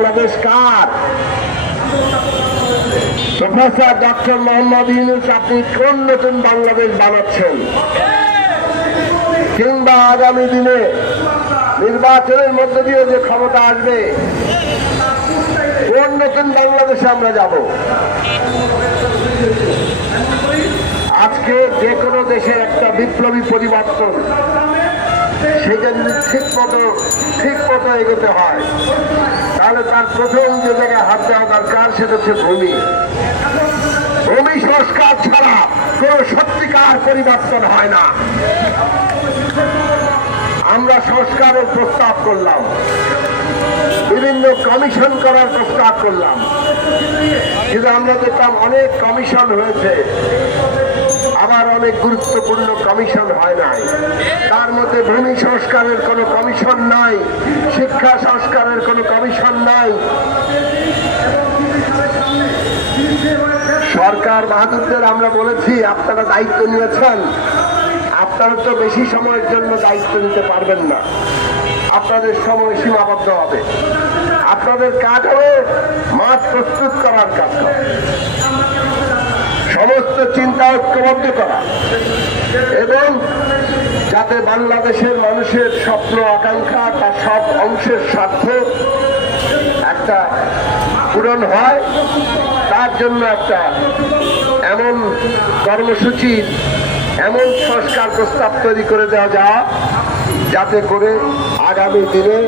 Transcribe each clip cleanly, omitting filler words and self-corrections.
বাংলাদেশ কার? Professor doctor Mohammad Yunus আপনি কোন নতুন বাংলাদেশ বানাচ্ছেন? কিংবা আগামী দিনে নির্বাচনের মধ্য দিয়ে যে ক্ষমতা আসবে, কোন নতুন বাংলাদেশে আমরা যাব? আজকে যে কোনো দেশে একটা বিপ্লবী পরিবর্তন, সেটা যদি ঠিক মতো এগোতে হয়, তাহলে তার প্রথম যে জায়গায় হাত দেওয়া দরকার সেটা হচ্ছে ভূমি। ভূমি সংস্কার ছাড়া কোন সত্যিকার পরিবর্তন হয় না। আমরা সংস্কারের প্রস্তাব করলাম, বিভিন্ন কমিশন করার প্রস্তাব করলাম, কিন্তু আমরা দেখলাম অনেক কমিশন হয়েছে, আবার অনেক গুরুত্বপূর্ণ কমিশন হয় নাই। তার মধ্যে ভূমি সংস্কারের কোনো কমিশন নাই, শিক্ষা সংস্কারের কোনো কমিশন নাই। সরকার বাহাদুরদের আমরা বলেছি, আপনারা দায়িত্ব নিয়েছেন, আপনারা তো বেশি সময়ের জন্য দায়িত্ব নিতে পারবেন না, আপনাদের সময় সীমাবদ্ধ হবে। আপনাদের কাজ হবে মাঠ প্রস্তুত করার কাজ করা, সমস্ত চিন্তা ঐক্যবদ্ধ করা, এবং যাতে বাংলাদেশের মানুষের স্বপ্ন আকাঙ্ক্ষা তার সব অংশের স্বার্থ একটা পূরণ হয়, তার জন্য একটা এমন কর্মসূচি, এমন সংস্কার প্রস্তাব তৈরি করে দেওয়া যায় যাতে করে আগামী দিনে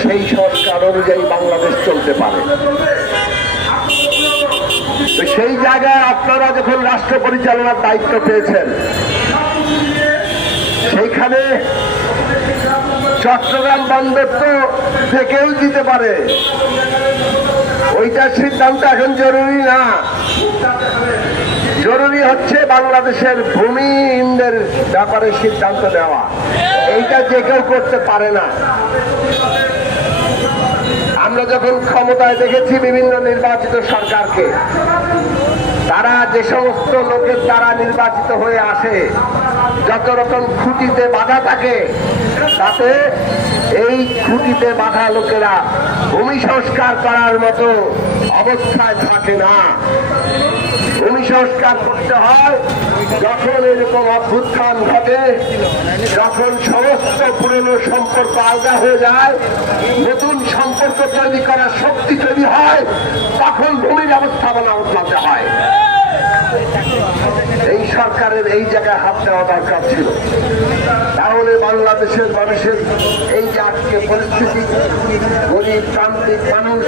সেই সংস্কার অনুযায়ী বাংলাদেশ চলতে পারে। সেই জায়গায় আপনারা যখন রাষ্ট্র পরিচালনার দায়িত্ব পেয়েছেন, সেইখানে চট্টগ্রাম বন্দর তো থেকেও দিতে পারে, ওইটার সিদ্ধান্ত এখন জরুরি না। জরুরি হচ্ছে বাংলাদেশের ভূমিহীনদের ব্যাপারে সিদ্ধান্ত নেওয়া। এইটা যে কেউ করতে পারে না। আমরা যখন ক্ষমতায় দেখেছি বিভিন্ন নির্বাচিত সরকারকে, তারা যে সমস্ত লোকের দ্বারা নির্বাচিত হয়ে আসে, যত রকম খুঁটিতে বাধা থাকে, তাতে এই খুঁটিতে বাধা লোকেরা ভূমি সংস্কার করার মতো অবস্থায় থাকে না। ভূমি সংস্কার করতে হয় যখন এরকম অভ্যুত্থান ঘটে, যখন সমস্ত পুরনো সম্পর্ক আলাদা হয়ে যায়, নতুন সম্পর্ক তৈরি করার শক্তি তৈরি হয়, তখন ভূমি ব্যবস্থাপনা বদলাতে হয়। এই সরকারের এই জায়গায় হাত দেওয়া দরকার ছিল, তাহলে বাংলাদেশের মানুষের এই যে আজকে পরিস্থিতি, গরিব প্রান্তিক মানুষ